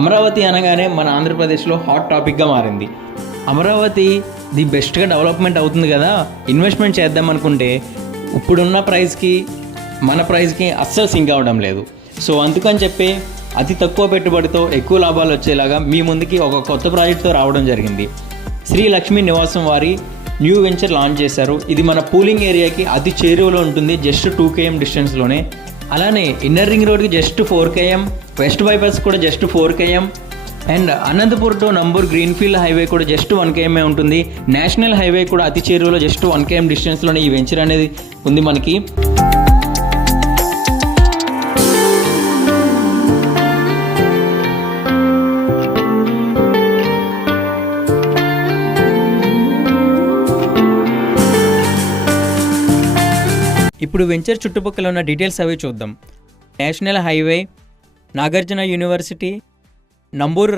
అమరావతి అనగానే మన ఆంధ్రప్రదేశ్లో హాట్ టాపిక్గా మారింది. అమరావతి ది బెస్ట్గా డెవలప్మెంట్ అవుతుంది కదా, ఇన్వెస్ట్మెంట్ చేద్దాం అనుకుంటే ఇప్పుడున్న ప్రైస్కి మన ప్రైస్కి అస్సలు సింక్ అవ్వడం లేదు. సో అందుకని చెప్పి అతి తక్కువ పెట్టుబడితో ఎక్కువ లాభాలు వచ్చేలాగా మీ ముందుకి ఒక కొత్త ప్రాజెక్ట్తో రావడం జరిగింది. శ్రీ లక్ష్మీ నివాసం వారి న్యూ వెంచర్ లాంచ్ చేశారు. ఇది మన పూలింగ్ ఏరియాకి అతి చేరువలో ఉంటుంది, జస్ట్ 2 km డిస్టెన్స్లోనే. అలానే ఇన్నర్ రింగ్ రోడ్కి జస్ట్ 4 km, వెస్ట్ బైపాస్ కూడా just 4 km, and Anantapur to Nambur greenfield highway కూడా జస్ట్ 1 km ఉంటుంది. నేషనల్ హైవే కూడా అతి చేరువలో జస్ట్ 1 km డిస్టెన్స్లోనే ఈ వెంచర్ అనేది ఉంది మనకి. ఇప్పుడు వెంచర్ చుట్టుపక్కల ఉన్న డీటెయిల్స్ అవి చూద్దాం. National highway, Nagarjuna university, Namburu